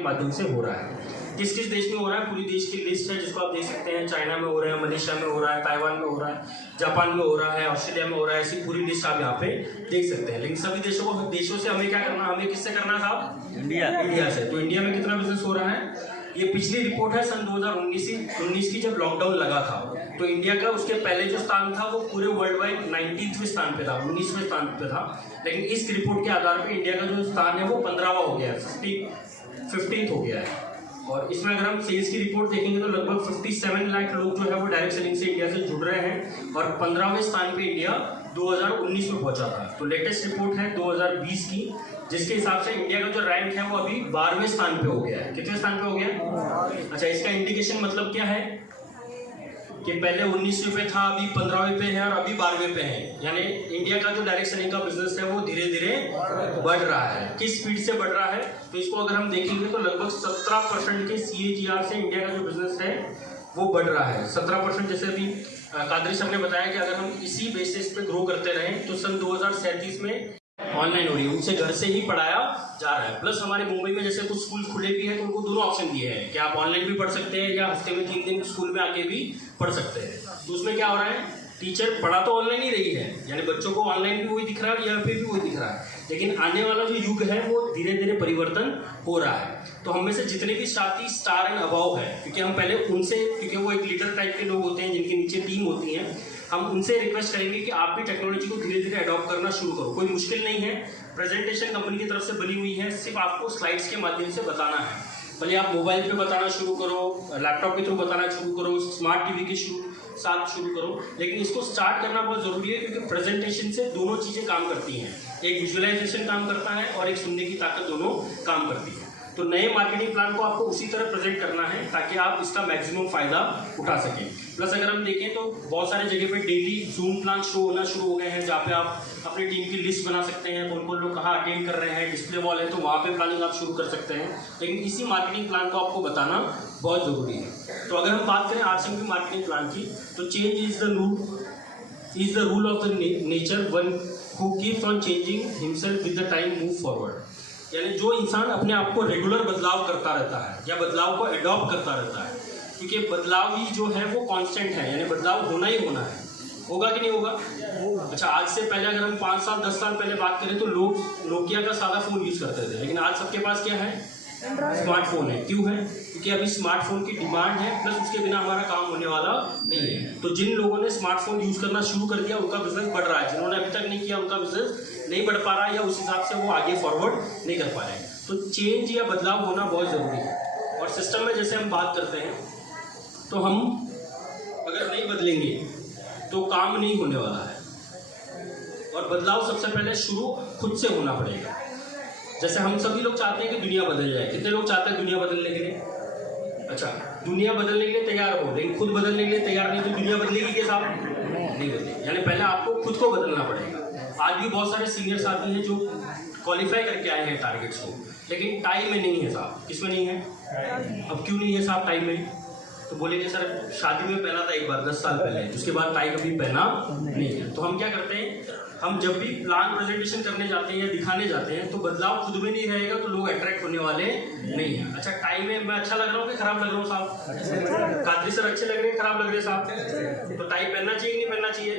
के माध्यम से हो रहा है। किस किस देश में हो रहा है, पूरी देश की लिस्ट है जिसको आप देख सकते हैं। चाइना में हो रहा है, मलेशिया में हो रहा है, ताइवान में हो रहा है, जापान में हो रहा है, ऑस्ट्रेलिया में हो रहा है। ऐसी पूरी लिस्ट आप यहाँ पे देख सकते हैं। लेकिन सभी देशों से हमें क्या करना, हमें किससे करना था? इंडिया से। तो इंडिया में कितना बिजनेस हो रहा है? ये पिछली रिपोर्ट है सन 2019 की, जब लॉकडाउन लगा था। तो इंडिया का उसके पहले जो स्थान था वो पूरे वर्ल्ड वाइड 19वें स्थान पे था, 19वें स्थान पे था। लेकिन इस रिपोर्ट के आधार पे इंडिया का जो स्थान है वो 15वां हो गया है, 15th हो गया है। और इसमें अगर हम सेल्स की रिपोर्ट देखेंगे तो लगभग 57 लाख लोग जो है वो डायरेक्ट सेलिंग से इंडिया से जुड़ रहे हैं। और 15वें स्थान पे इंडिया 2019 में पहुंचा था। तो लेटेस्ट रिपोर्ट है 2020 की, जिसके हिसाब से इंडिया का जो रैंक है वो अभी 12वें स्थान पे हो गया है। कितने स्थान पे हो गया? अच्छा, इसका इंडिकेशन मतलब क्या है कि पहले 19वें पे था, अभी 15वें पे है और अभी 12वें पे है। यानी इंडिया का जो डायरेक्ट सेलिंग का बिजनेस है वो धीरे धीरे बढ़ रहा है। किस स्पीड से बढ़ रहा है? तो इसको अगर हम देखेंगे तो लगभग 17% के CAGR से इंडिया का जो बिजनेस है वो बढ़ रहा है। 17%। जैसे अभी कादरी साहब ने बताया कि अगर हम इसी बेसिस पे ग्रो करते रहें तो सन 2037 में ऑनलाइन हो रही है, उनसे घर से ही पढ़ाया जा रहा है। प्लस हमारे मुंबई में जैसे कुछ स्कूल खुले भी हैं तो उनको दोनों ऑप्शन दिए हैं कि आप ऑनलाइन भी पढ़ सकते हैं या हफ्ते में 3 दिन स्कूल में आके भी पढ़ सकते हैं। तो उसमें क्या हो रहा है, टीचर पढ़ा तो ऑनलाइन ही रही है, यानी बच्चों को ऑनलाइन भी वही दिख रहा है और यहाँ पे भी वही दिख रहा है। लेकिन आने वाला जो युग है वो धीरे धीरे परिवर्तन हो रहा है। तो हम में से जितने भी साथी स्टार एंड अबव है, क्योंकि हम पहले उनसे, क्योंकि वो एक लीडर टाइप के लोग होते हैं जिनके नीचे टीम होती है, हम उनसे रिक्वेस्ट करेंगे कि आप भी टेक्नोलॉजी को धीरे धीरे अडॉप्ट करना शुरू करो। कोई मुश्किल नहीं है, प्रेजेंटेशन कंपनी की तरफ से बनी हुई है, सिर्फ आपको स्लाइड्स के माध्यम से बताना है। भले आप मोबाइल पे बताना शुरू करो, लैपटॉप के थ्रू बताना शुरू करो, स्मार्ट टीवी के साथ शुरू करो, लेकिन इसको स्टार्ट करना बहुत ज़रूरी है क्योंकि प्रेजेंटेशन से दोनों चीज़ें काम करती हैं। एक विजुअलाइजेशन काम करता है और एक सुनने की ताकत, दोनों काम करती है। तो नए मार्केटिंग प्लान को आपको उसी तरह प्रेजेंट करना है ताकि आप इसका मैक्सिमम फ़ायदा उठा सकें। प्लस अगर हम देखें तो बहुत सारे जगह पे डेली जूम प्लान शो होना शुरू हो गए हैं, जहाँ पे आप अपनी टीम की लिस्ट बना सकते हैं, कौन कौन लोग कहाँ अटेंड कर रहे हैं, डिस्प्ले वॉल है तो वहाँ पे प्लानिंग आप शुरू कर सकते हैं। लेकिन इसी मार्केटिंग प्लान को आपको बताना बहुत ज़रूरी है। तो अगर हम बात करें RCMP मार्केटिंग प्लान की, तो change is the rule of the nature, one who keeps on changing himself with the time move forward. यानी जो इंसान अपने आप को रेगुलर बदलाव करता रहता है या बदलाव को अडॉप्ट करता रहता है, क्योंकि बदलाव ही जो है वो कांस्टेंट है, यानी बदलाव होना ही होना है। होगा कि नहीं होगा? अच्छा, आज से पहले अगर हम 5 साल 10 साल पहले बात करें तो लोग नोकिया का सादा फ़ोन यूज़ करते थे, लेकिन आज सबके पास क्या है? स्मार्टफोन है। क्यों है? क्योंकि अभी स्मार्टफोन की डिमांड है, प्लस उसके बिना हमारा काम होने वाला नहीं है। तो जिन लोगों ने स्मार्टफोन यूज़ करना शुरू कर दिया उनका बिजनेस बढ़ रहा है, जिन्होंने अभी तक नहीं किया उनका बिजनेस नहीं बढ़ पा रहा है या उस हिसाब से वो आगे फॉरवर्ड नहीं कर पा रहे हैं। तो चेंज या बदलाव होना बहुत ज़रूरी है। और सिस्टम में जैसे हम बात करते हैं तो हम अगर नहीं बदलेंगे तो काम नहीं होने वाला है। और बदलाव सबसे पहले शुरू खुद से होना पड़ेगा। जैसे हम सभी लोग चाहते हैं कि दुनिया बदल जाए। कितने लोग चाहते हैं दुनिया बदलने के लिए? अच्छा, दुनिया बदलने के लिए तैयार हो, लेकिन खुद बदलने के लिए तैयार नहीं, तो दुनिया बदलेगी के साथ नहीं बदलेगी। यानी पहले आपको खुद को बदलना पड़ेगा। आज भी बहुत सारे सीनियर साथी हैं जो क्वालिफाई करके आए हैं टारगेट्स को, लेकिन टाइम में नहीं है साहब। किस में नहीं है? अब क्यों नहीं है साहब टाइम में? तो बोलेंगे सर शादी में पहना था एक बार 10 साल पहले, उसके बाद टाई कभी पहना नहीं है। तो हम क्या करते हैं, हम जब भी प्लान प्रेजेंटेशन करने जाते हैं या दिखाने जाते हैं तो बदलाव खुद में नहीं रहेगा तो लोग अट्रैक्ट होने वाले नहीं है। अच्छा, टाइम में मैं अच्छा लग रहा हूँ कि खराब लग रहा हूँ साहब? कादरी सर अच्छे लग रहे हैं, खराब लग रहे हैं साहब? तो टाई पहनना चाहिए कि नहीं पहनना चाहिए?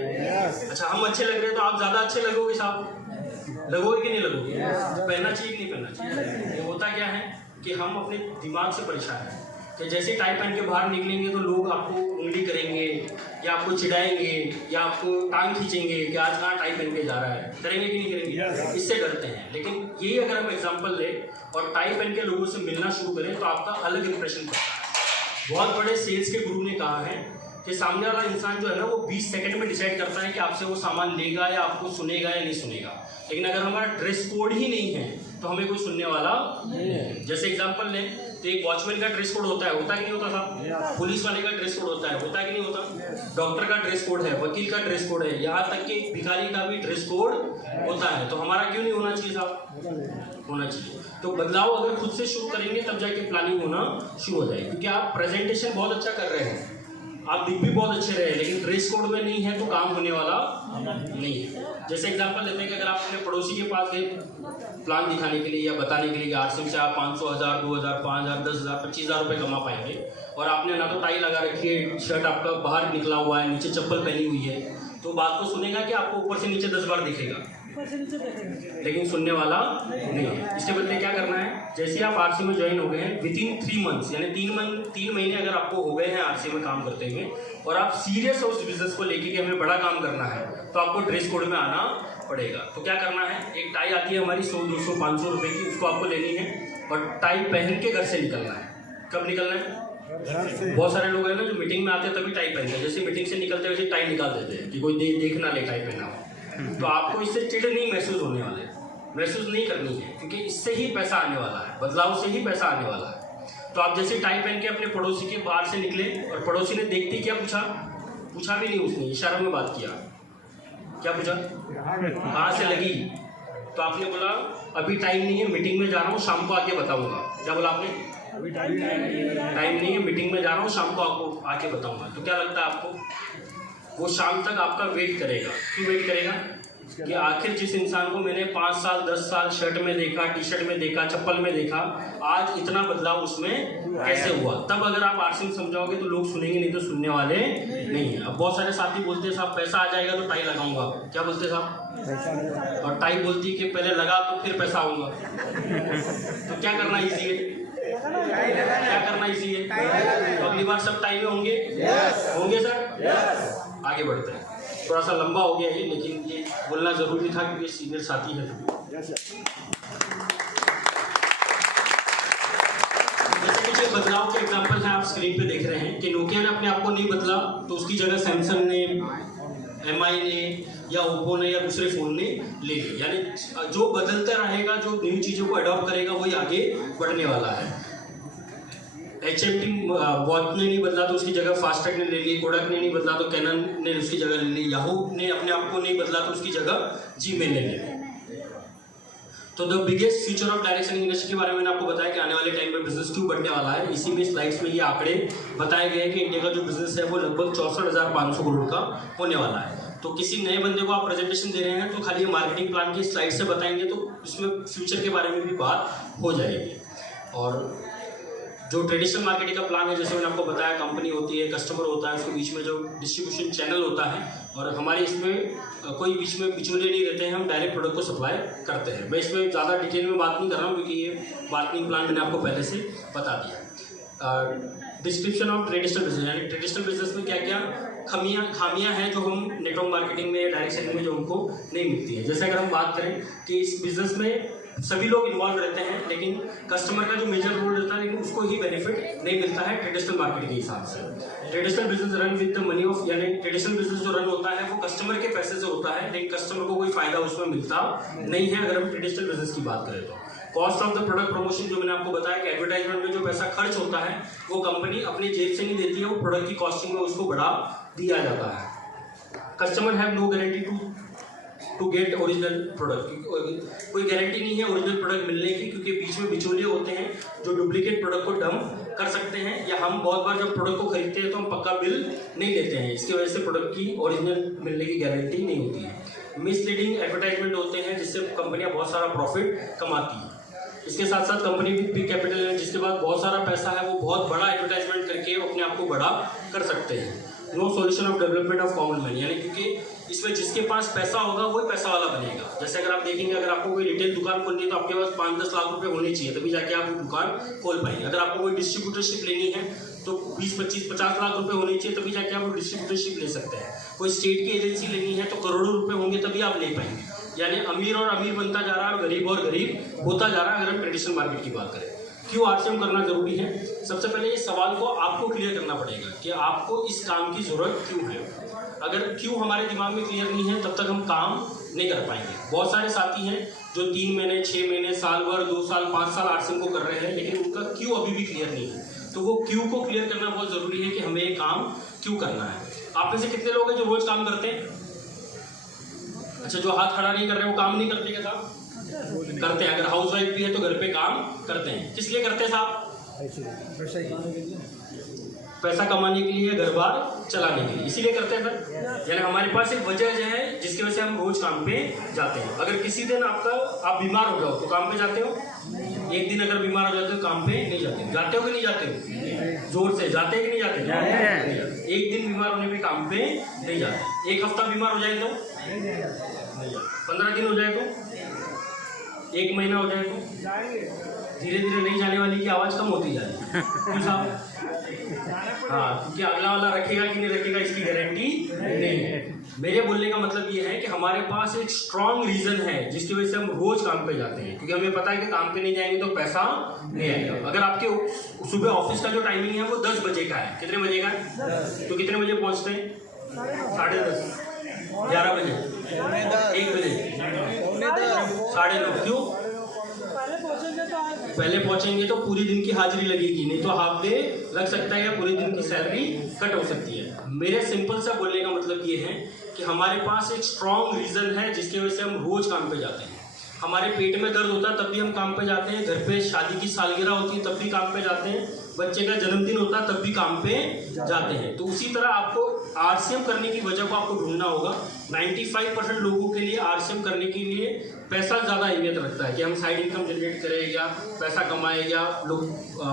अच्छा, हम अच्छे लग रहे हैं तो आप ज़्यादा अच्छे लगोगे साहब, लगोगे कि नहीं लगोगे? पहनना चाहिए कि नहीं पहनना चाहिए? ये होता क्या है कि हम अपने दिमाग से परेशान हैं कि जैसे टाई पहन के बाहर निकलेंगे तो लोग आपको उंगली करेंगे या आपको चिढ़ाएंगे या आपको टांग खींचेंगे कि आज कहाँ टाई पहन के जा रहा है। करेंगे कि नहीं करेंगे? इससे करते हैं। लेकिन यही अगर हम एग्जांपल लें और टाई पहन के लोगों से मिलना शुरू करें तो आपका अलग इंप्रेशन पड़ता है। बहुत बड़े सेल्स के गुरु ने कहा है कि सामने वाला इंसान जो है ना वो 20 सेकंड में डिसाइड करता है कि आपसे वो सामान लेगा या आपको सुनेगा या नहीं सुनेगा। लेकिन अगर हमारा ड्रेस कोड ही नहीं है तो हमें कोई सुनने वाला नहीं है। जैसे एग्जांपल लें तो एक वॉचमैन का ड्रेस कोड होता है कि नहीं होता साहब? पुलिस वाले का ड्रेस कोड होता है कि नहीं होता? डॉक्टर का ड्रेस कोड है, वकील का ड्रेस कोड है, यहाँ तक कि भिखारी का भी ड्रेस कोड होता है। तो हमारा क्यों नहीं होना चाहिए साहब? होना चाहिए। तो बदलाव अगर खुद से शुरू करेंगे तब जाके प्लानिंग होना शुरू हो जाएगी। क्योंकि आप प्रेजेंटेशन बहुत अच्छा कर रहे हैं आप दिख भी बहुत अच्छे रहे, लेकिन ड्रेस कोड में नहीं है तो काम होने वाला नहीं है। जैसे एग्जांपल लेते हैं कि अगर आप अपने पड़ोसी के पास गए प्लान दिखाने के लिए या बताने के लिए कि आरसीएम से आप 500, 1000, 2000, 5000, 10,000, 25,000 रुपये कमा पाएंगे, और आपने ना तो टाई लगा रखी है, शर्ट आपका बाहर निकला हुआ है, नीचे चप्पल पहनी हुई है, तो बात को सुनेगा कि आपको ऊपर से नीचे 10 बार दिखेगा, लेकिन सुनने वाला नहीं है। इसके बदले क्या करना है, जैसे आप आरसी में ज्वाइन हो गए हैं, विदिन 3 मंथ्स यानी 3 महीने अगर आपको हो गए हैं आरसी में काम करते हुए, और आप सीरियस हो उस बिजनेस को लेके कि हमें बड़ा काम करना है, तो आपको ड्रेस कोड में आना पड़ेगा। तो क्या करना है, एक टाई आती है हमारी 100, 200, 500 रुपये की, उसको आपको लेनी है और टाई पहन के घर से निकलना है। कब निकलना है? बहुत सारे लोग हैं ना जो मीटिंग में आते हैं तभी टाई पहनते हैं, जैसे मीटिंग से निकलते हैं वैसे टाई निकाल देते हैं कि कोई देख ना ले टाई पहना हो। तो आपको इससे चिढ़ नहीं महसूस होने वाले, महसूस नहीं करनी है, क्योंकि इससे ही पैसा आने वाला है, बदलाव से ही पैसा आने वाला है। तो आप जैसे टाई पहन के अपने पड़ोसी के बाहर से निकले और पड़ोसी ने देखते क्या पूछा भी नहीं, उसने इशारों में बात किया, क्या पूछा, कहाँ से लगी? तो आपने बोला अभी टाइम नहीं है, मीटिंग में जा रहा हूँ, शाम को आके बताऊंगा। क्या बोला आपने? अभी टाइम नहीं है, मीटिंग में जा रहा हूँ, शाम को आपको आके बताऊंगा। तो क्या लगता है आपको, वो शाम तक आपका वेट करेगा। क्यों वेट करेगा? कि आखिर जिस इंसान को मैंने 5 साल 10 साल शर्ट में देखा, टी शर्ट में देखा, चप्पल में देखा, आज इतना बदलाव उसमें कैसे हुआ। तब अगर आप आरसीएम समझाओगे तो लोग सुनेंगे, नहीं तो सुनने वाले नहीं है। अब बहुत सारे साथी बोलते हैं साहब पैसा आ जाएगा तो टाई लगाऊंगा। क्या बोलते हैं साहब? और टाई बोलती है कि पहले लगा तो फिर पैसा आऊंगा। तो क्या करना ईजी है? क्या करना ईजी है? तो अगली बार सब टाई में होंगे? होंगे सर? आगे बढ़ते हैं। थोड़ा सा लंबा हो गया ये, लेकिन ये बोलना जरूरी था क्योंकि सीनियर साथी है। जैसे कि बदलाव के एग्जांपल हैं आप स्क्रीन पे देख रहे हैं कि नोकिया ने अपने आप को नहीं बदला, तो उसकी जगह सैमसंग ने, एमआई ने या ओप्पो ने या दूसरे फ़ोन ने ले ली। यानी जो बदलता रहेगा, जो नई चीज़ों को अडॉप्ट करेगा, वही आगे बढ़ने वाला है। HMT वॉच ने नहीं बदला तो उसकी जगह फास्टैग ने ले ली, कोडक ने नहीं बदला तो कैनन ने उसकी जगह ले ली, याहू ने अपने आप को नहीं बदला तो उसकी जगह जीमेल ने ले ली। तो the biggest future of direct selling industry के बारे में मैंने आपको बताया कि आने वाले टाइम में बिजनेस क्यों बढ़ने वाला है। इसी में स्लाइड्स में ये आंकड़े बताए गए हैं कि इंडिया का जो बिजनेस है वो लगभग 64,500 करोड़ का होने वाला है। तो किसी नए बंदे को आप प्रेजेंटेशन दे रहे हैं तो खाली मार्केटिंग प्लान की स्लाइड से बताएंगे तो इसमें फ्यूचर के बारे में भी बात हो जाएगी। और जो ट्रेडिशनल मार्केटिंग का प्लान है, जैसे मैंने आपको बताया, कंपनी होती है, कस्टमर होता है, उसके बीच में जो डिस्ट्रीब्यूशन चैनल होता है, और हमारे इसमें कोई बीच में बिचौलिए नहीं रहते हैं, हम डायरेक्ट प्रोडक्ट को सप्लाई करते हैं। मैं इसमें ज़्यादा डिटेल में बात नहीं कर रहा हूँ क्योंकि ये मार्केटिंग प्लान मैंने आपको पहले से बता दिया। डिस्क्रिप्शन ऑफ ट्रेडिशनल बिजनेस, यानी ट्रेडिशनल बिजनेस में क्या क्या खामियां हैं जो हम नेटवर्क मार्केटिंग में, डायरेक्ट सेलिंग में जो हमको नहीं मिलती है। जैसे अगर हम बात करें कि इस बिजनेस में सभी लोग इन्वॉल्व रहते हैं, लेकिन कस्टमर का जो मेजर रोल रहता है, लेकिन उसको ही बेनिफिट नहीं मिलता है ट्रेडिशनल मार्केट के हिसाब से। Traditional business run with the money of, यानी ट्रेडिशनल बिजनेस जो रन होता है वो कस्टमर के पैसे से होता है, लेकिन कस्टमर को कोई फायदा उसमें मिलता नहीं है अगर हम ट्रेडिशनल बिजनेस की बात करें तो। Cost of the product promotion, जो मैंने आपको बताया कि एडवर्टाइजमेंट में जो पैसा खर्च होता है वो कंपनी अपनी जेब से नहीं देती है, वो प्रोडक्ट की कॉस्टिंग में उसको बढ़ा दिया जाता है। Customer have no guarantee to get original product, कोई गारंटी नहीं है ओरिजिनल प्रोडक्ट मिलने की, क्योंकि बीच में बिचौलिए होते हैं जो डुप्लीकेट प्रोडक्ट को डंप कर सकते हैं, या हम बहुत बार जब प्रोडक्ट को खरीदते हैं तो हम पक्का बिल नहीं लेते हैं, इसकी वजह से प्रोडक्ट की ओरिजिनल मिलने की गारंटी नहीं होती है। मिसलीडिंग एडवर्टाइजमेंट होते हैं जिससे कंपनियां बहुत सारा प्रॉफिट कमाती हैं। इसके साथ साथ कंपनी विद बिग कैपिटल है, जिसके पास बहुत सारा पैसा है, वो बहुत बड़ा एडवर्टाइजमेंट करके अपने आप को बड़ा कर सकते हैं। No solution of development of common man, यानी क्योंकि इसमें जिसके पास पैसा होगा वही पैसा वाला बनेगा। जैसे अगर आप देखेंगे, अगर आपको कोई रिटेल दुकान खोलनी है तो आपके पास 5-10 लाख रुपए होने चाहिए, तभी जाके आप वो दुकान खोल पाएंगे। अगर आपको कोई डिस्ट्रीब्यूटरशिप लेनी है तो 20-25-50 लाख रुपए होने चाहिए, तभी जाके आप वो डिस्ट्रीब्यूटरशिप ले सकते हैं। कोई स्टेट की एजेंसी लेनी है तो करोड़ों रुपए होंगे तभी आप ले पाएंगे। यानी अमीर और अमीर बनता जा रहा है और गरीब होता जा रहा है। अगर हम ट्रेडिशनल मार्केट की बात करें, क्यों आरसीएम करना जरूरी है? सबसे पहले इस सवाल को आपको क्लियर करना पड़ेगा कि आपको इस काम की जरूरत क्यों है। अगर क्यों हमारे दिमाग में क्लियर नहीं है तब तक हम काम नहीं कर पाएंगे। बहुत सारे साथी हैं जो 3 महीने, 6 महीने, साल भर, 2 साल, 5 साल आरसीएम को कर रहे हैं, लेकिन उनका क्यों अभी भी क्लियर नहीं है। तो वो क्यों को क्लियर करना बहुत जरूरी है कि हमें ये काम क्यों करना है। आप में से कितने लोग हैं जो रोज काम करते हैं? अच्छा, जो हाथ खड़ा नहीं कर रहे वो काम नहीं करते क्या साहब? करते हैं। अगर हाउस वाइफ भी है तो घर पे काम करते हैं। किस लिए करते हैं साहब? पैसा कमाने के लिए, घर बार चलाने के लिए, इसीलिए करते हैं सर। यानी हमारे पास एक वजह जो है जिसकी वजह से हम रोज काम पे जाते हैं। अगर किसी दिन आप बीमार हो जाओ तो काम पे जाते हो? एक दिन अगर बीमार हो जाते हो काम पे नहीं जाते हो। जाते हो कि नहीं जाते हो? जोर से जाते हैं कि नहीं जाते? एक दिन बीमार होने पे काम पे नहीं जाते। एक हफ्ता बीमार हो जाए तो नहीं जाते। 15 दिन हो जाए तो, 1 महीना हो जाए तो, धीरे धीरे नहीं जाने वाली की आवाज़ कम होती जा रही है क्यों साहब? हाँ, क्योंकि अगला वाला रखेगा कि नहीं रखेगा इसकी गारंटी नहीं है। मेरे बोलने का मतलब ये है कि हमारे पास एक स्ट्रॉन्ग रीजन है जिसकी वजह से हम रोज काम पे जाते हैं, क्योंकि हमें पता है कि काम पे नहीं जाएंगे तो पैसा नहीं आएगा। अगर आपके सुबह ऑफिस का जो टाइमिंग है वो 10 बजे का है, कितने बजे का है? तो कितने बजे पहुंचते हैं? 10:30, 11 बजे, 1 बजे, 9:30। क्यों? पहले पहुंचेंगे तो पूरी दिन की हाजिरी लगेगी, नहीं तो हाफ डे लग सकता है या पूरे दिन की सैलरी कट हो सकती है। मेरे सिंपल सा बोलने का मतलब ये है कि हमारे पास एक स्ट्रॉन्ग रीजन है जिसकी वजह से हम रोज काम पे जाते हैं। हमारे पेट में दर्द होता है तब भी हम काम पे जाते हैं, घर पे शादी की सालगिरह होती है तब भी काम पे जाते हैं, बच्चे का जन्मदिन होता है तब भी काम पे जाते हैं। तो उसी तरह आपको आरसीएम करने की वजह को आपको ढूंढना होगा। 95% लोगों के लिए आरसीएम करने के लिए पैसा ज़्यादा अहमियत रखता है कि हम साइड इनकम जनरेट करें या पैसा कमाएं, या लोग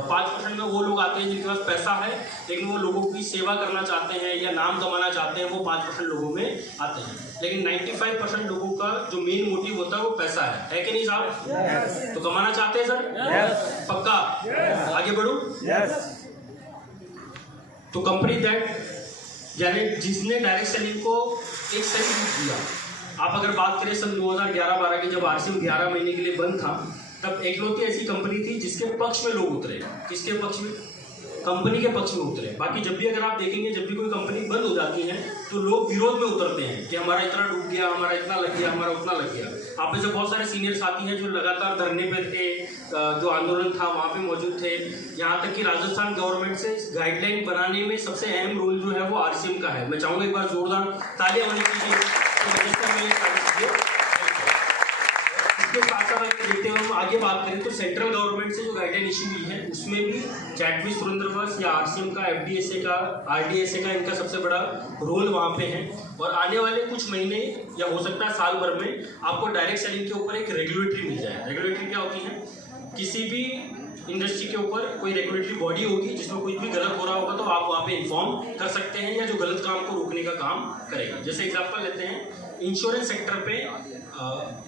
5% में वो लोग आते हैं जिनके पास पैसा है लेकिन वो लोगों की सेवा करना चाहते हैं या नाम कमाना चाहते हैं, वो 5% लोगों में आते हैं। लेकिन 95% लोगों का जो मेन मोटिव होता है वो पैसा है कि नहीं साहब? तो कमाना चाहते हैं सर? पक्का? आगे बढ़ूं? तो कंपनी दैट, यानी जिसने डायरेक्ट सेलिंग को एक सही रूप दिया। आप अगर बात करें सन 2011-12 की, जब आरसीएम 11 महीने के लिए बंद था, तब एकलौती ऐसी कंपनी थी जिसके पक्ष में लोग उतरे। किसके पक्ष में? कंपनी के पक्ष में उतरे। बाकी जब भी अगर आप देखेंगे, जब भी कोई कंपनी बंद हो जाती है तो लोग विरोध में उतरते हैं कि हमारा इतना डूब गया, हमारा इतना लग गया, हमारा उतना लग गया। आप में से बहुत सारे सीनियर साथी हैं जो लगातार धरने पे थे, जो आंदोलन था वहाँ पे मौजूद थे। यहाँ तक कि राजस्थान गवर्नमेंट से गाइडलाइन बनाने में सबसे अहम रोल जो है वो आरसीएम का है। मैं चाहूँगा एक बार जोरदार तालियां होनी चाहिए। इसके साथ साथ अगर देखते हुए हम आगे बात करें तो सेंट्रल गवर्नमेंट से जो गाइडलाइन इशू हुई है उसमें भी चैटवी सुरेंद्रवंश या आरसीएम का, एफडीएसए का, आरडीएसए का, इनका सबसे बड़ा रोल वहाँ पे है। और आने वाले कुछ महीने या हो सकता है साल भर में आपको डायरेक्ट सेलिंग के ऊपर एक रेगुलेटरी मिल जाए। रेगुलेटरी क्या होती है? किसी भी इंडस्ट्री के ऊपर कोई रेगुलेटरी बॉडी होगी जिसमें कुछ भी गलत हो रहा होगा तो आप वहाँ पे इन्फॉर्म कर सकते हैं, या जो गलत काम को रोकने का काम करेगा। जैसे एग्जांपल लेते हैं, इंश्योरेंस सेक्टर पे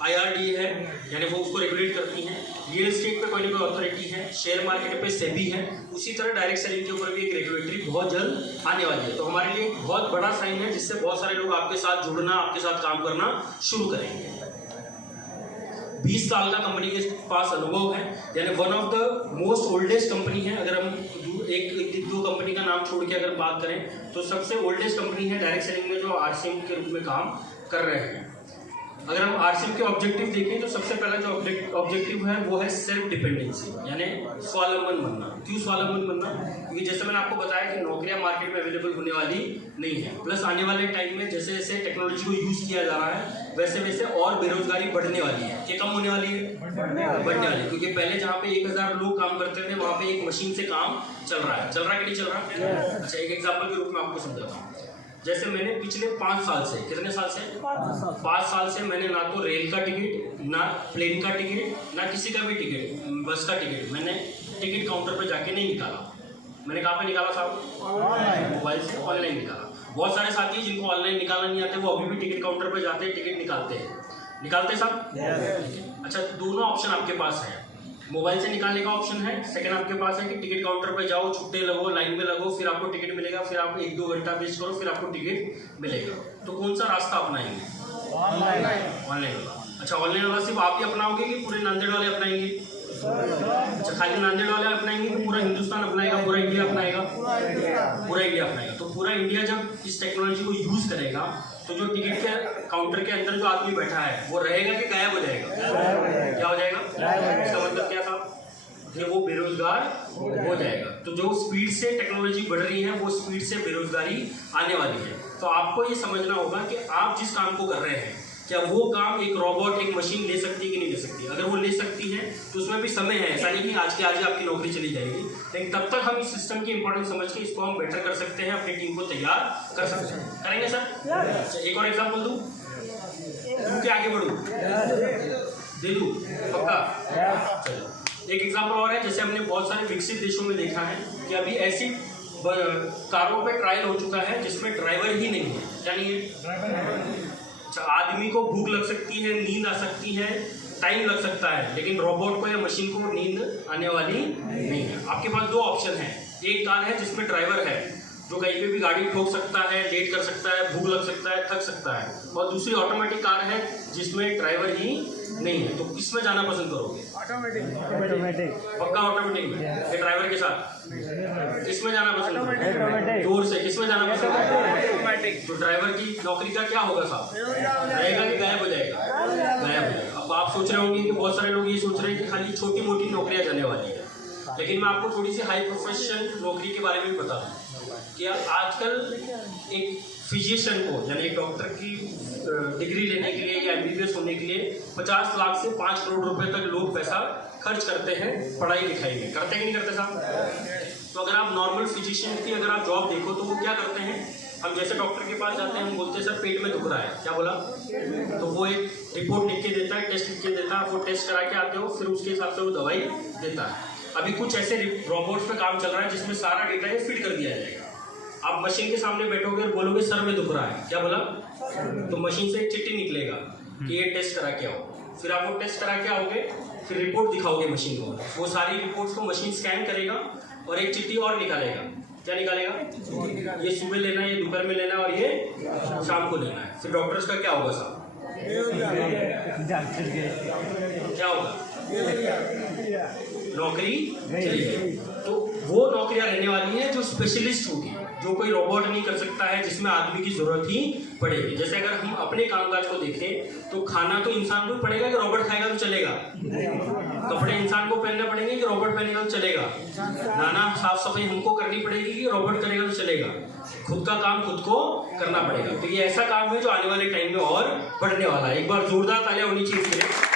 IRDA है, यानी वो उसको रेगुलेट करती हैं। रियल एस्टेट पे कोई ना कोई अथॉरिटी है, शेयर मार्केट पे सेबी है। उसी तरह डायरेक्ट सेलिंग के ऊपर भी एक रेगुलेटरी बहुत जल्द आने वाली है। तो हमारे लिए एक बहुत बड़ा साइन है जिससे बहुत सारे लोग आपके साथ जुड़ना, आपके साथ काम करना शुरू करेंगे। 20 साल का कंपनी के पास अनुभव है, यानी one of the most oldest company है। अगर हम एक दो कंपनी का नाम छोड़ के अगर बात करें तो सबसे ओल्डेस्ट कंपनी है डायरेक्ट सेलिंग में जो आरसीएम के रूप में काम कर रहे हैं। अगर हम आरसीएम के ऑब्जेक्टिव देखें तो सबसे पहला जो ऑब्जेक्टिव है वो है सेल्फ डिपेंडेंसी, यानी स्वावलंबन बनना। क्यों स्वावलंबन बनना? क्योंकि जैसे मैंने आपको बताया कि नौकरियां मार्केट में अवेलेबल होने वाली नहीं है, प्लस आने वाले टाइम में जैसे जैसे टेक्नोलॉजी को यूज किया जा रहा है वैसे वैसे और बेरोजगारी बढ़ने वाली है। कि कम होने वाली है? बढ़ने वाली है। क्योंकि पहले जहाँ पे 1000 लोग काम करते थे वहाँ पे एक मशीन से काम चल रहा है कि नहीं चल रहा? अच्छा, एक एग्जाम्पल के रूप में आपको समझाता हूँ। जैसे मैंने पिछले 5 साल से, कितने साल से? 5 साल से मैंने ना तो रेल का टिकट, ना प्लेन का टिकट, ना किसी का भी टिकट, बस का टिकट मैंने टिकट काउंटर पर जाके नहीं निकाला। मैंने कहाँ पे निकाला साहब? मोबाइल से ऑनलाइन निकाला। बहुत सारे साथी जिनको ऑनलाइन निकालना नहीं आते वो अभी भी टिकट काउंटर पर जाते हैं, टिकट निकालते साहब। अच्छा, दोनों ऑप्शन आपके पास है। मोबाइल से निकालने का ऑप्शन है, सेकंड आपके पास है कि टिकट काउंटर पर जाओ, छुट्टे लगो, लाइन में लगो, फिर आपको टिकट मिलेगा, फिर आप 1-2 घंटा वेस्ट करो, फिर आपको टिकट मिलेगा। तो कौन सा रास्ता अपनाएंगे? ऑनलाइन वाला। अच्छा, ऑनलाइन वाला सिर्फ आप ही अपनाओगे कि पूरे नांदेड़ वाले अपनाएंगे? अच्छा, खाली नांदेड़ वाले अपनाएंगे कि पूरा हिंदुस्तान अपनाएगा, पूरा इंडिया अपनाएगा? पूरा इंडिया अपनाएगा। तो पूरा इंडिया जब इस टेक्नोलॉजी को यूज करेगा तो जो टिकट के काउंटर के अंदर जो आदमी बैठा है वो रहेगा कि गायब हो जाएगा? क्या हो जाएगा? इसका मतलब क्या था कि वो बेरोजगार हो जाएगा। तो जो स्पीड से टेक्नोलॉजी बढ़ रही है वो स्पीड से बेरोजगारी आने वाली है। तो आपको ये समझना होगा कि आप जिस काम को कर रहे हैं, क्या वो काम एक रोबोट, एक मशीन ले सकती है कि नहीं ले सकती? अगर वो ले सकती है तो उसमें भी समय है, ऐसा नहीं कि आज के आज ही आपकी नौकरी चली जाएगी, लेकिन तब तक हम इस सिस्टम की इंपॉर्टेंस समझ के इसको हम बेटर कर सकते हैं, अपनी टीम को तैयार कर सकते हैं। करेंगे सर? एक और एग्जाम्पल दूँ, दूँ के आगे बढ़ूँ, दे दूँ पक्का? चलो एक एग्जाम्पल और है, जैसे हमने बहुत सारे विकसित देशों में देखा है कि अभी ऐसी कारों पे ट्रायल हो चुका है जिसमें ड्राइवर ही नहीं है, यानी आदमी को भूख लग सकती है, नींद आ सकती है, टाइम लग सकता है, लेकिन रोबोट को या मशीन को नींद आने वाली नहीं है। आपके पास दो ऑप्शन है, एक कार है जिसमें ड्राइवर है जो कहीं पे भी गाड़ी ठोक सकता है, लेट कर सकता है, भूख लग सकता है, थक सकता है, और दूसरी ऑटोमेटिक कार है जिसमें ड्राइवर ही नहीं है। तो किसमें जाना पसंद करोगे? ऑटोमेटिक। पक्का ऑटोमेटिक में, या ड्राइवर के साथ? किसमें जाना पसंद करोगे? जोर से किसमें जाना पसंद करोगे? ऑटोमेटिक। तो ड्राइवर की नौकरी का क्या होगा साहब? रहेगा कि गायब हो जाएगा? गायब हो जाएगा। अब आप सोच रहे होंगे कि बहुत सारे लोग ये सोच रहे हैं कि खाली छोटी मोटी नौकरियां जाने वाली है, लेकिन मैं आपको थोड़ी सी हाई प्रोफेशनल नौकरी के बारे में बता दूं कि आजकल एक फिजिशियन को, यानी एक डॉक्टर की डिग्री लेने के लिए या एमबीबीएस होने के लिए 50 लाख से 5 करोड़ रुपए तक लोग पैसा खर्च करते हैं पढ़ाई लिखाई में। करते हैं कि नहीं करते साहब? तो अगर आप नॉर्मल फिजिशियन की अगर आप जॉब देखो तो वो क्या करते हैं, हम जैसे डॉक्टर के पास जाते हैं, हम बोलते हैं सर पेट में दुख रहा है, क्या बोला? तो वो एक रिपोर्ट लिख के देता है, टेस्ट लिख के देता है, वो टेस्ट करा के आते हो, फिर उसके हिसाब से वो दवाई देता है। अभी कुछ ऐसे रोबोट्स पे काम चल रहा है जिसमें सारा डेटा ये फिट कर दिया जाएगा। आप मशीन के सामने बैठोगे और बोलोगे सर में दुख रहा है, क्या बोला? तो मशीन से एक चिट्ठी निकलेगा कि ये टेस्ट करा के आओ, फिर आप वो टेस्ट करा के आओगे, फिर रिपोर्ट दिखाओगे मशीन को, वो सारी रिपोर्ट्स को मशीन स्कैन करेगा और एक चिट्ठी और निकालेगा। क्या निकालेगा? ये सुबह लेना है, ये दोपहर में लेना है और ये शाम को लेना है। फिर डॉक्टर्स का क्या होगा साहब? क्या होगा? नौकरी चली। तो वो नौकरियां रहने वाली हैं जो स्पेशलिस्ट होगी, जो कोई रोबोट नहीं कर सकता है, जिसमें आदमी की जरूरत ही पड़ेगी। जैसे अगर हम अपने कामकाज को देखें तो खाना तो इंसान को पड़ेगा कि रोबोट खाएगा तो चलेगा? कपड़े इंसान को पहनने पड़ेंगे कि रोबोट पहनेगा तो चलेगा? नाना साफ सफाई हमको करनी पड़ेगी कि रोबोट करेगा तो चलेगा? खुद का काम खुद को करना पड़ेगा। तो ये ऐसा काम है जो आने वाले टाइम में और बढ़ने वाला है। एक बार जोरदार तालियां होनी चाहिए।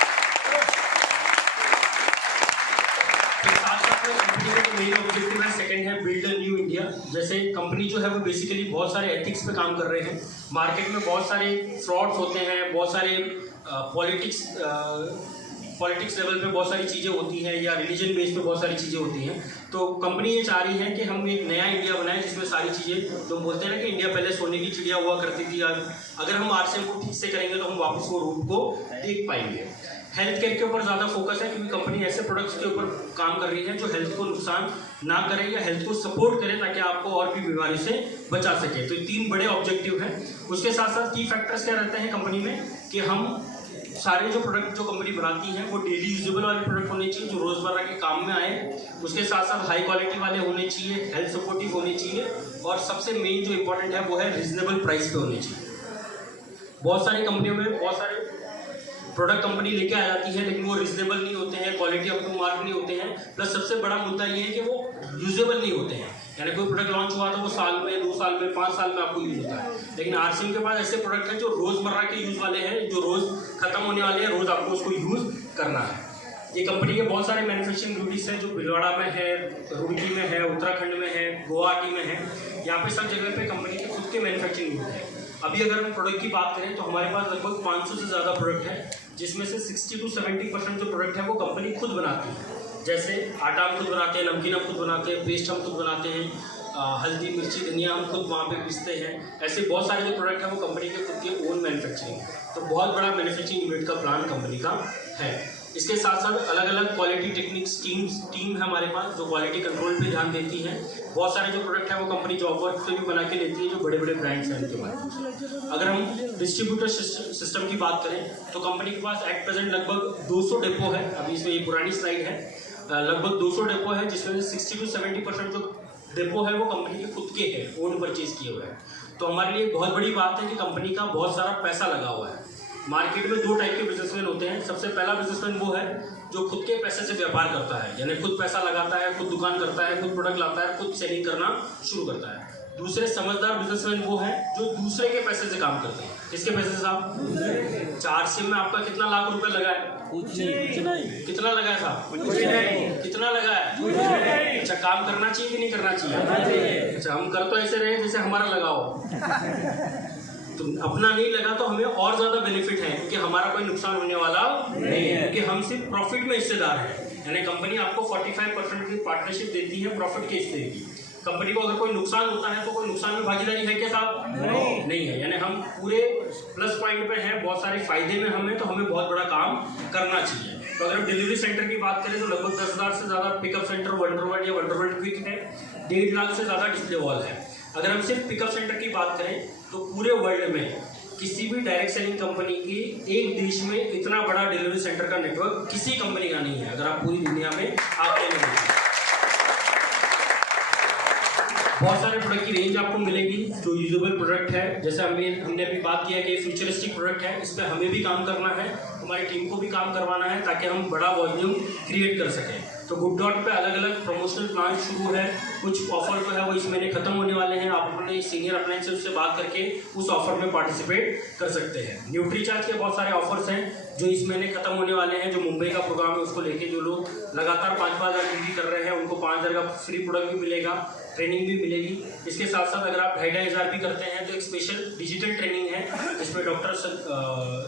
मेन ऑब्जेक्टिव है, सेकंड है बिल्ड अ न्यू इंडिया। जैसे कंपनी जो है वो बेसिकली बहुत सारे एथिक्स पे काम कर रहे हैं। मार्केट में बहुत सारे फ्रॉड्स होते हैं, बहुत सारे पॉलिटिक्स लेवल पे बहुत सारी चीज़ें होती हैं, या रिलीजन बेस पे बहुत सारी चीज़ें होती हैं। तो कंपनी ये चाह रही है कि हम एक नया इंडिया बनाएं जिसमें सारी चीज़ें, जो बोलते हैं ना कि इंडिया पहले सोने की चिड़िया हुआ करती थी, अगर हम आरसीएम को ठीक से करेंगे तो हम वापस वो रूप को देख पाएंगे। हेल्थ केयर के ऊपर ज़्यादा फोकस है क्योंकि कंपनी ऐसे प्रोडक्ट्स के ऊपर काम कर रही है जो हेल्थ को नुकसान ना करें या हेल्थ को सपोर्ट करें, ताकि आपको और भी बीमारी से बचा सके। तो 3 बड़े ऑब्जेक्टिव हैं। उसके साथ साथ की फैक्टर्स क्या रहते हैं कंपनी में कि हम सारे जो प्रोडक्ट जो कंपनी बनाती है वो डेली यूजेबल वाले प्रोडक्ट होने चाहिए, जो रोज़मर्रा के काम में आए। उसके साथ साथ हाई क्वालिटी वाले होने चाहिए, हेल्थ सपोर्टिव होने चाहिए, और सबसे मेन जो इंपॉर्टेंट है वो है रीजनेबल प्राइस पे होने चाहिए। बहुत सारी कंपनियों में बहुत सारे प्रोडक्ट कंपनी लेके आ जाती है लेकिन वो रीजनेबल नहीं होते हैं, क्वालिटी अप टू मार्क नहीं होते हैं, प्लस सबसे बड़ा मुद्दा ये है कि वो यूजेबल नहीं होते हैं। यानी कोई प्रोडक्ट लॉन्च हुआ तो वो साल में, 2 साल में, 5 साल में आपको यूज होता है, लेकिन आरसीएम के पास ऐसे प्रोडक्ट हैं जो रोजमर्रा के यूज वाले हैं, जो रोज खत्म होने वाले हैं, रोज आपको उसको यूज करना है। ये कंपनी के बहुत सारे मैन्युफैक्चरिंग यूनिट्स हैं जो भिलवाड़ा में है, रुड़की में है, उत्तराखंड में है, गुवाहाटी में है। यहाँ पे सब जगह पे कंपनी के खुद के मैन्युफैक्चरिंग यूनिट है। अभी अगर हम प्रोडक्ट की बात करें तो हमारे पास लगभग 500 से ज़्यादा प्रोडक्ट है, जिसमें से 60 to 70% जो प्रोडक्ट है वो कंपनी खुद बनाती है। जैसे आटा हम खुद बनाते हैं, नमकीन हम खुद बनाते हैं, पेस्ट हम खुद बनाते हैं, हल्दी, मिर्ची, धनिया हम खुद वहाँ पे पीसते हैं। ऐसे बहुत सारे जो प्रोडक्ट हैं वो कंपनी के खुद के ओन मैन्युफैक्चरिंग है। तो बहुत बड़ा मैन्युफैक्चरिंग यूनिट का प्लान कंपनी का है। इसके साथ साथ अलग अलग क्वालिटी टेक्निक्स टीम है हमारे पास जो क्वालिटी कंट्रोल पे ध्यान देती है। बहुत सारे जो प्रोडक्ट है वो कंपनी जॉब वर्क से भी बना के लेती है, जो बड़े बड़े ब्रांड्स हैं उनके पास। अगर हम डिस्ट्रीब्यूटर सिस्टम की बात करें तो कंपनी के पास एट प्रेजेंट लगभग 200 डिपो है। अभी इसमें ये पुरानी स्लाइड है, लगभग 200 डिपो है, जिसमें से 60 to 70% जो डिपो है वो कंपनी के खुद के हैं, ओन परचेज किए हुए हैं। तो हमारे लिए बहुत बड़ी बात है कि कंपनी का बहुत सारा पैसा लगा हुआ है। मार्केट में 2 टाइप के बिजनेसमैन होते हैं। सबसे पहला बिजनेसमैन वो है जो खुद के पैसे से व्यापार करता है, यानी खुद पैसा लगाता है, खुद दुकान करता है, खुद प्रोडक्ट लाता है, खुद सेलिंग करना शुरू करता है। दूसरे समझदार बिजनेसमैन वो हैं जो दूसरे के पैसे से काम करते हैं। किसके पैसे से साहब? 4 सिम में आपका कितना लाख रुपए लगा है? कुछ नहीं। कितना लगा है साहब? कितना लगा है? अच्छा, काम करना चाहिए कि नहीं करना चाहिए? अच्छा, हम कर तो ऐसे रहे जैसे हमारा लगा हो। तो अपना नहीं लगा तो हमें और ज्यादा बेनिफिट है, क्योंकि हमारा कोई नुकसान होने वाला नहीं है, क्योंकि हम सिर्फ प्रॉफिट में हिस्सेदार हैं। यानी कंपनी आपको 45% की पार्टनरशिप देती है प्रॉफिट के हिस्से की। कंपनी को अगर कोई नुकसान होता है तो कोई नुकसान में भागीदारी है क्या साहब? नहीं है। यानी हम पूरे प्लस पॉइंट पे हैं, बहुत सारे फायदे में हमें, तो हमें बहुत बड़ा काम करना चाहिए। तो अगर हम डिलीवरी सेंटर की बात करें तो लगभग 10,000 से ज़्यादा पिकअप सेंटर वंडरवर्ल्ड या वंडरवर्ल्ड क्विक है। 1.5 लाख से ज़्यादा डिस्प्ले वॉल है। अगर हम सिर्फ पिकअप सेंटर की बात करें तो पूरे वर्ल्ड में किसी भी डायरेक्ट सेलिंग कंपनी की एक देश में इतना बड़ा डिलीवरी सेंटर का नेटवर्क किसी कंपनी का नहीं है। अगर आप पूरी दुनिया में आपके में देखें, बहुत सारे प्रोडक्ट की रेंज आपको मिलेगी जो यूजेबल प्रोडक्ट है। जैसे हमने अभी बात किया कि फ्यूचरिस्टिक प्रोडक्ट है, इस पर हमें भी काम करना है, हमारी टीम को भी काम करवाना है, ताकि हम बड़ा वॉल्यूम क्रिएट कर सकें। तो गुड डॉट पे अलग अलग प्रमोशनल प्लान शुरू है। कुछ ऑफर जो है वो इस महीने खत्म होने वाले हैं। आप अपने सीनियर अप्लायंसेस से बात करके उस ऑफर में पार्टिसिपेट कर सकते हैं। न्यूट्रीचार्ज के बहुत सारे ऑफर्स हैं जो इस महीने खत्म होने वाले हैं। जो मुंबई का प्रोग्राम है उसको लेके जो लोग लगातार 5-5 हज़ार ड्यूटी कर रहे हैं उनको 5,000 का फ्री प्रोडक्ट भी मिलेगा, ट्रेनिंग भी मिलेगी। इसके साथ साथ अगर आप 2,500 हज़ार भी करते हैं तो एक स्पेशल डिजिटल ट्रेनिंग है जिसमें डॉक्टर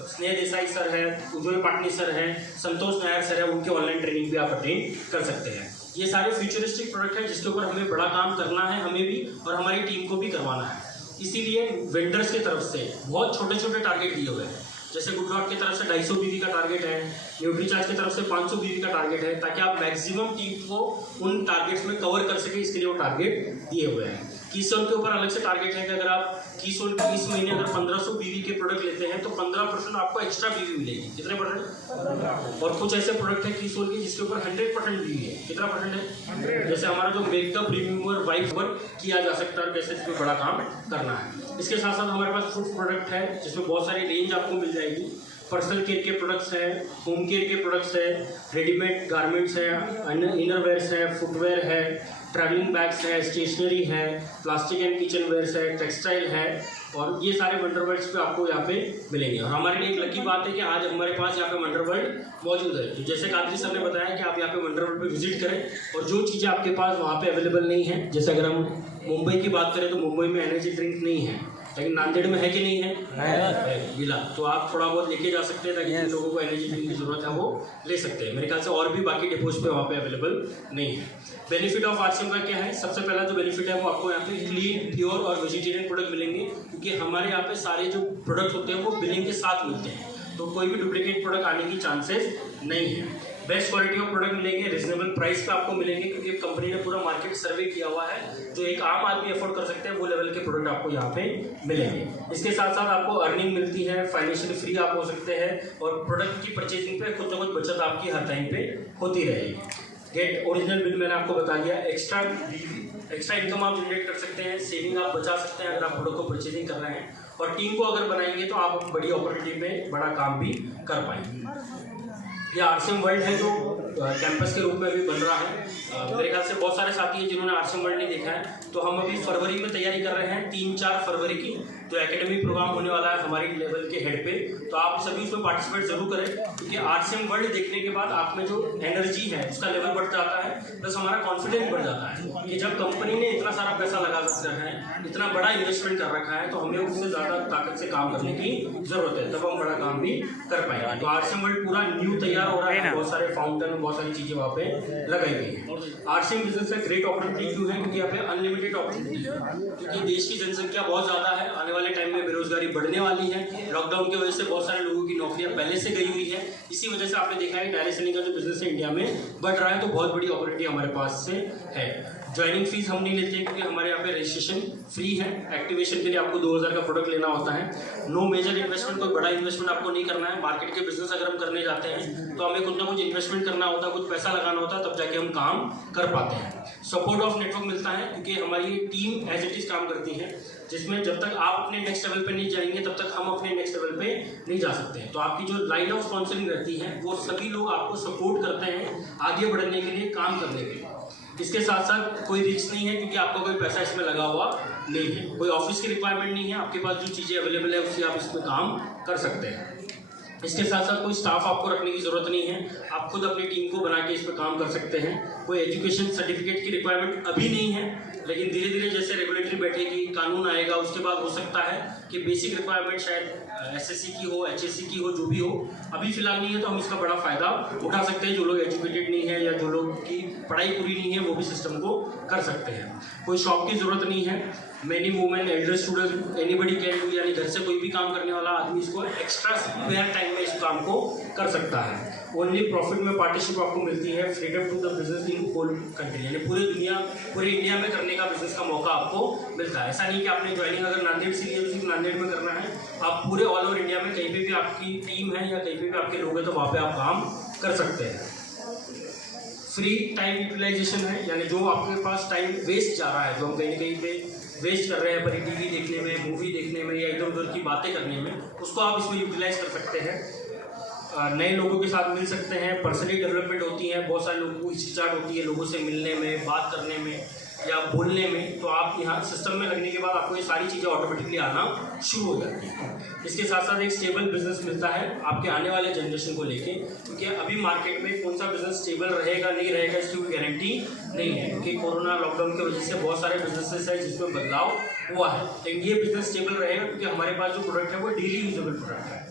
स्नेह देसाई सर है, उज्ज्वल पाटनी सर है, संतोष नायर सर है, उनकी ऑनलाइन ट्रेनिंग भी आप अटेंड कर सकते हैं। ये सारे फ्यूचरिस्टिक प्रोडक्ट हैं जिसके ऊपर हमें बड़ा काम करना है, हमें भी और हमारी टीम को भी करवाना है। इसीलिए वेंडर्स की तरफ से बहुत छोटे छोटे टारगेट दिए हुए हैं। जैसे गुड डॉट की तरफ से 250 बीवी का टारगेट है, न्यूट्रीचार्ज की तरफ से 500 बीवी का टारगेट है, ताकि आप मैक्सिमम टीम को उन टारगेट्स में कवर कर सके। इसके लिए वो टारगेट दिए हुए हैं। कीसोल के ऊपर अलग से टारगेट है कि अगर आप कीसोल की इस महीने अगर 1500 बीवी के प्रोडक्ट लेते हैं तो 15% आपको एक्स्ट्रा बीवी मिलेगी। कितने परसेंट? और कुछ ऐसे प्रोडक्ट है कीसोल के जिसके ऊपर 100% बीवी है। कितना परसेंट है? जैसे हमारा जो मेकअप रिमूवर वाइप पर किया जा सकता है, कैसे इसमें बड़ा काम करना है। इसके साथ साथ हमारे पास फूड प्रोडक्ट है जिसमें बहुत सारी रेंज आपको मिल जाएगी। पर्सनल केयर के प्रोडक्ट्स हैं, होम केयर के प्रोडक्ट्स हैं, रेडीमेड गारमेंट्स हैं, इनरवेयर्स हैं, फुटवेयर है, ट्रैवलिंग बैग्स है, स्टेशनरी है, प्लास्टिक एंड किचन वेयर्स है, टेक्सटाइल है, और ये सारे वंडरवर्ल्ड्स पे आपको यहाँ पे मिलेंगे। और हमारे लिए एक लकी बात है कि आज हमारे पास यहाँ पे वंडरवर्ल्ड मौजूद है। तो जैसे कादरी सर ने बताया कि आप यहाँ पे वंडरवर्ल्ड पे विजिट करें, और जो चीज़ें आपके पास वहाँ पे अवेलेबल नहीं है, जैसे अगर हम मुंबई की बात करें तो मुंबई में एनर्जी ड्रिंक नहीं है, लेकिन नांदेड़ में है कि नहीं है? मिला, तो आप थोड़ा बहुत लेके जा सकते हैं ताकि जिन लोगों को एनर्जी ड्रिंक की जरूरत है वो ले सकते हैं। मेरे ख्याल से और भी बाकी डिपोज पे वहाँ पे अवेलेबल नहीं है। बेनिफिट ऑफ आरसीएम का क्या है? सबसे पहला जो बेनिफिट है वो आपको यहाँ पे क्लीन, प्योर और वेजिटेरियन प्रोडक्ट मिलेंगे, क्योंकि हमारे यहाँ पे सारे जो प्रोडक्ट होते हैं वो बिलिंग के साथ मिलते हैं, तो कोई भी डुप्लीकेट प्रोडक्ट आने की चांसेस नहीं है। बेस्ट क्वालिटी ऑफ प्रोडक्ट मिलेंगे, रिजनेबल प्राइस पे आपको मिलेंगे, क्योंकि कंपनी ने पूरा मार्केट सर्वे किया हुआ है। जो एक आम आदमी अफोर्ड कर सकते हैं वो लेवल के प्रोडक्ट आपको यहाँ पे मिलेंगे। इसके साथ साथ आपको अर्निंग मिलती है, फाइनेंशियली फ्री आप हो सकते हैं, और प्रोडक्ट की परचेजिंग पे कुछ ना कुछ बचत आपकी हर टाइम पे होती रहेगी। गेट ओरिजिनल बिल मैंने आपको बता दिया। एक्स्ट्रा इनकम आप जनरेट कर सकते हैं, सेविंग आप बचा सकते हैं अगर आप प्रोडक्ट को परचेजिंग कर रहे हैं, और टीम को अगर बनाएंगे तो आप बड़ी अपॉर्चुनिटी में बड़ा काम भी कर पाएंगे। ये आरसीएम वर्ल्ड है जो कैंपस के रूप में अभी बन रहा है। मेरे ख्याल से बहुत सारे साथी हैं जिन्होंने आरसीएम वर्ल्ड नहीं देखा है, तो हम अभी फरवरी में तैयारी कर रहे हैं, 3-4 फरवरी की जो एकेडमी प्रोग्राम होने वाला है हमारी लेवल के हेड पे। तो आप सभी उसमें पार्टिसिपेट जरूर करें, क्योंकि आरसीएम वर्ल्ड देखने के बाद आप में जो एनर्जी है उसका लेवल बढ़ जाता है, प्लस हमारा कॉन्फिडेंस बढ़ जाता है कि जब कंपनी ने इतना सारा पैसा लगा रखा है, इतना बड़ा इन्वेस्टमेंट कर रखा है, तो हमें उससे ज़्यादा ताकत से काम करने की जरूरत है, तब हम बड़ा काम भी कर पाएंगे। तो आरसीएम वर्ल्ड पूरा न्यू तैयार हो रहा है, बहुत सारे फाउंटेन, बहुत सारी चीज़ें वहाँ पे लगाई गई है। आरसीएम बिजनेस है ग्रेट अपॉर्चुनिटी क्यों है? क्योंकि यहाँ पे अनलिमिटेड अपॉर्चुनिटी है, क्योंकि देश की जनसंख्या बहुत ज़्यादा है, आने वाले टाइम में बेरोजगारी बढ़ने वाली है। लॉकडाउन की वजह से बहुत सारे लोगों की नौकरियां पहले से गई हुई है, इसी वजह से आपने देखा है डायरेक्ट सेलिंग का जो बिजनेस है इंडिया में बढ़ रहा है, तो बहुत बड़ी अपॉर्चुनिटी हमारे पास से है। ज्वाइनिंग फीस हम नहीं लेते क्योंकि हमारे यहाँ पे रजिस्ट्रेशन फ्री है। एक्टिवेशन के लिए आपको 2000 का प्रोडक्ट लेना होता है। नो मेजर इन्वेस्टमेंट, कोई बड़ा इन्वेस्टमेंट आपको नहीं करना है। मार्केट के बिजनेस अगर हम करने जाते हैं तो हमें कुछ ना कुछ इन्वेस्टमेंट करना होता है, कुछ पैसा लगाना होता है, तब जाके हम काम कर पाते हैं। सपोर्ट ऑफ नेटवर्क मिलता है, क्योंकि हमारी टीम एज इट इज काम करती है, जिसमें जब तक आप अपने नेक्स्ट लेवल पे नहीं जाएंगे तब तक हम अपने नेक्स्ट लेवल पे नहीं जा सकते हैं। तो आपकी जो लाइन ऑफ स्पॉन्सरिंग रहती है वो सभी लोग आपको सपोर्ट करते हैं आगे बढ़ने के लिए, काम करने के लिए। इसके साथ साथ कोई रिस्क नहीं है, क्योंकि आपका कोई पैसा इसमें लगा हुआ नहीं है, कोई ऑफिस की रिक्वायरमेंट नहीं है, आपके पास जो चीज़ें अवेलेबल है उससे आप इसमें काम कर सकते हैं। इसके साथ साथ कोई स्टाफ आपको रखने की ज़रूरत नहीं है, आप खुद अपनी टीम को बना के इस पर काम कर सकते हैं। कोई एजुकेशन सर्टिफिकेट की रिक्वायरमेंट अभी नहीं है, लेकिन धीरे धीरे जैसे रेगुलेटरी बैठेगी, कानून आएगा, उसके बाद हो सकता है कि बेसिक रिक्वायरमेंट शायद एसएससी की हो, एचएससी की हो, जो भी हो। अभी फिलहाल नहीं है तो हम इसका बड़ा फ़ायदा उठा सकते हैं। जो लोग एजुकेटेड नहीं है या जो लोग की पढ़ाई पूरी नहीं है वो भी सिस्टम को कर सकते हैं। कोई शॉप की ज़रूरत नहीं है, many women, Elder student, anybody can do, यानी घर से कोई भी काम करने वाला आदमी इसको एक्स्ट्रा स्पेयर टाइम में इस काम को कर सकता है। ओनली प्रॉफिट में पार्टनरशिप आपको मिलती है, freedom to the business in whole country, यानी पूरे इंडिया में करने का बिजनेस का मौका आपको मिलता है। ऐसा नहीं कि आपने ज्वाइनिंग अगर नांदेड़ से लिया तो सिर्फ नांदेड़ में करना है, आप पूरे ऑल ओवर इंडिया में कहीं पे भी आपकी टीम है या कहीं पे भी आपके लोग हैं तो वहाँ पे आप काम कर सकते हैं। फ्री टाइम यूटिलाइजेशन है, यानी जो आपके पास टाइम वेस्ट जा रहा है, जो हम कहीं ना कहीं पे वेस्ट कर रहे हैं पर टीवी देखने में, मूवी देखने में या इधर उधर की बातें करने में, उसको आप इसमें यूटिलाइज कर सकते हैं। नए लोगों के साथ मिल सकते हैं, पर्सनली डेवलपमेंट होती है। बहुत सारे लोगों को हिचकिचाहट होती है लोगों से मिलने में, बात करने में या बोलने में, तो आप यहाँ सिस्टम में लगने के बाद आपको ये सारी चीज़ें ऑटोमेटिकली आना शुरू हो जाती हैं। इसके साथ साथ एक स्टेबल बिजनेस मिलता है आपके आने वाले जनरेशन को लेके, क्योंकि अभी मार्केट में कौन सा बिजनेस स्टेबल रहेगा नहीं रहेगा इसकी कोई गारंटी नहीं है, क्योंकि कोरोना लॉकडाउन की वजह से बहुत सारे बिजनेसेस हैं जिसमें बदलाव हुआ है। लेकिन ये बिजनेस स्टेबल रहेगा क्योंकि हमारे पास जो प्रोडक्ट है वो डेली यूजेबल प्रोडक्ट है।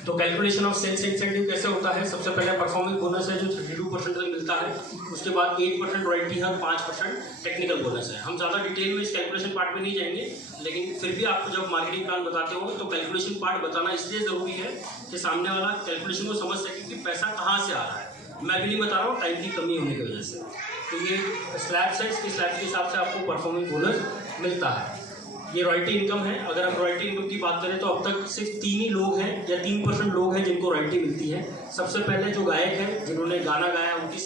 तो कैलकुलेशन ऑफ सेल्स इंसेंटिव कैसे होता है? सबसे पहले परफॉर्मेंस बोनस है जो 32% तक मिलता है, उसके बाद 8% रॉयल्टी है और 5% टेक्निकल बोनस है। हम ज़्यादा डिटेल में इस कैलकुलेशन पार्ट में नहीं जाएंगे, लेकिन फिर भी आपको जब मार्केटिंग प्लान बताते हो तो कैलकुलेशन पार्ट बताना इसलिए ज़रूरी है कि सामने वाला कैलकुलेशन को समझ सके कि पैसा कहाँ से आ रहा है। मैं भी नहीं बता रहा हूँ, टाइम की कमी होने की वजह से। तो ये स्लैब्स है, इसके स्लैब्स के हिसाब से आपको परफॉर्मेंस बोनस मिलता है। ये रॉयल्टी इनकम है। अगर हम रॉयल्टी इनकम की बात करें तो अब तक सिर्फ 3 ही लोग हैं या 3% लोग हैं जिनको रॉयल्टी मिलती है। सबसे पहले जो गायक हैं जिन्होंने गाना गाया, उनकी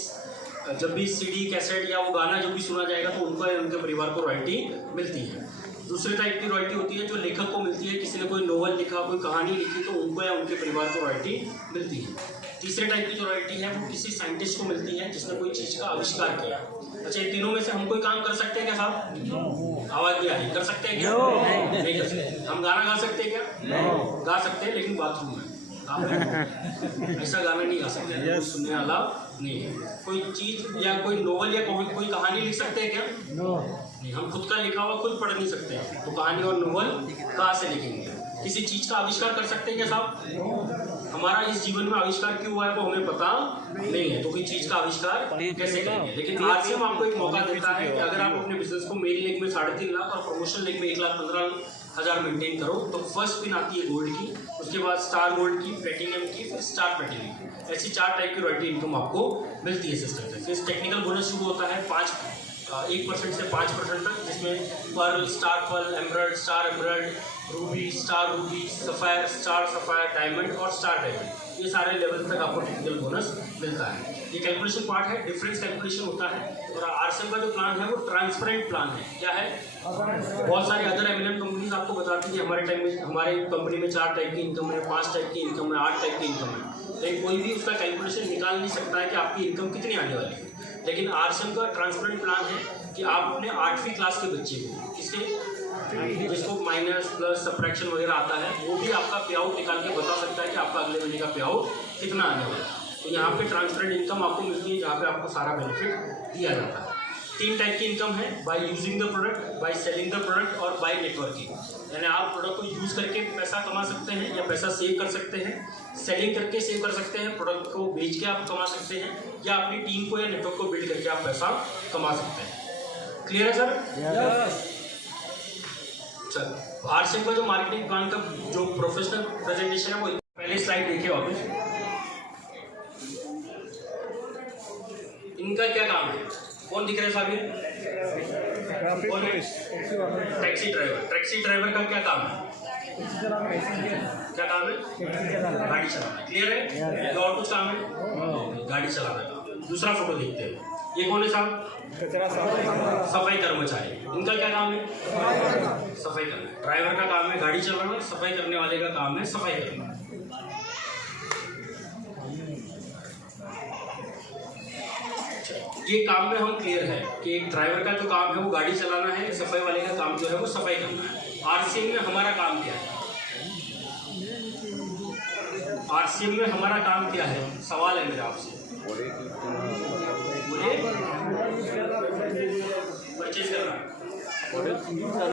जब भी सीडी कैसेट या वो गाना जब भी सुना जाएगा तो उनको या उनके परिवार को रॉयल्टी मिलती है। दूसरे टाइप की रॉयल्टी होती है जो लेखक को मिलती है, किसी ने कोई नोवेल लिखा, कोई कहानी लिखी तो उनको या उनके परिवार को रॉयल्टी मिलती है। तीसरे टाइप की जो रॉयल्टी है वो किसी साइंटिस्ट को मिलती है जिसने कोई चीज़ का आविष्कार किया। अच्छा, इन तीनों में से हम कोई काम कर सकते हैं क्या साहब? आवाज़ नहीं आ रही, कर सकते हैं क्या? नहीं कर सकते। हम गाना गा सकते हैं क्या? गा सकते हैं, लेकिन बाथरूम में ऐसा गाना नहीं गा सकते, सुनने वाला नहीं है। कोई चीज़ या कोई नोवेल या कोई कहानी लिख सकते हैं क्या? नहीं, हम खुद का लिखा हुआ खुद पढ़ नहीं सकते हैं, तो कहानी और नोवेल कहाँ से लिखेंगे? किसी चीज़ का आविष्कार कर सकते हैं क्या साहब? हमारा इस जीवन में आविष्कार क्यों हुआ है वो हमें पता नहीं है, तो कोई चीज़ का आविष्कार कैसे करेंगे? लेकिन आरसीएम आपको एक मौका देता है कि अगर आप अपने बिजनेस को मेरी लेग में 3.5 लाख और प्रमोशन लेग में 1,15,000 मेंटेन करो तो फर्स्ट पिन आती है गोल्ड की, उसके बाद स्टार गोल्ड की, प्लेटिनियम की, फिर स्टार प्लेटिनियम। ऐसी 4 टाइप की रॉयल्टी इनकम आपको मिलती है सिस्टम से। फिर टेक्निकल बोनस शुरू होता है 1% से 5% तक, जिसमें pearl, star pearl, emerald, star emerald, ruby, star ruby, sapphire, star sapphire, diamond और स्टार डायमंड, ये सारे लेवल तक आपको टेक्निकल बोनस मिलता है। ये कैलकुलेशन पार्ट है, डिफरेंस कैलकुलेशन होता है। और आरसीएम का जो प्लान है वो ट्रांसपेरेंट प्लान है। क्या है? बहुत सारी अदर एमएलएम कंपनीज आपको बताती है हमारे टाइम में, हमारे कंपनी में 4 टाइप की इनकम है, 5 टाइप की इनकम है, 8 टाइप की इनकम है, लेकिन कोई भी उसका कैलकुलेशन निकाल नहीं सकता है कि आपकी इनकम कितनी आने वाली है। लेकिन आरसीएम का ट्रांसपेरेंट प्लान है कि आप अपने 8वीं क्लास के बच्चे को, जिसको माइनस प्लस सब्ट्रैक्शन वगैरह आता है, वो भी आपका पे आउट निकाल के बता सकता है कि आपका अगले महीने का पे आउट कितना आने वाला है। तो यहाँ पे ट्रांसपेरेंट इनकम आपको मिलती है जहाँ पे आपको सारा बेनिफिट दिया जाता है। 3 टाइप की इनकम है, by using the product, by selling the product और बाय नेटवर्किंग। यानी आप प्रोडक्ट को यूज़ करके पैसा कमा सकते हैं या पैसा सेव कर सकते हैं, सेलिंग करके सेव कर सकते हैं, प्रोडक्ट को बेच के आप कमा सकते हैं, या अपनी टीम को या नेटवर्क को बिल्ड करके आप पैसा कमा सकते हैं। क्लियर है सर? चल, आरसीएम का जो मार्केटिंग प्लान का जो प्रोफेशनल प्रेजेंटेशन है वो पहले स्लाइड देखिए वापस। इनका क्या काम है? कौन दिख रहा है साहब? ये कौन है? Taxi driver. टैक्सी ड्राइवर का क्या काम है? क्या काम है? गाड़ी चलाना। क्लियर है? या और कुछ काम है? गाड़ी चलाना का। दूसरा फोटो देखते हैं, ये कौन है साहब? सफाई कर्मचारी। इनका क्या काम है? सफाई करना। ड्राइवर का काम है गाड़ी चलाना, सफाई करने वाले का काम है सफाई करना। ये काम में हम क्लियर है कि एक ड्राइवर का जो काम है वो गाड़ी चलाना है, सफाई वाले का काम जो है वो सफाई करना है। आरसीएम में हमारा काम क्या है? आरसीएम में हमारा काम क्या है? सवाल है मेरा आपसे। परचेज करना है।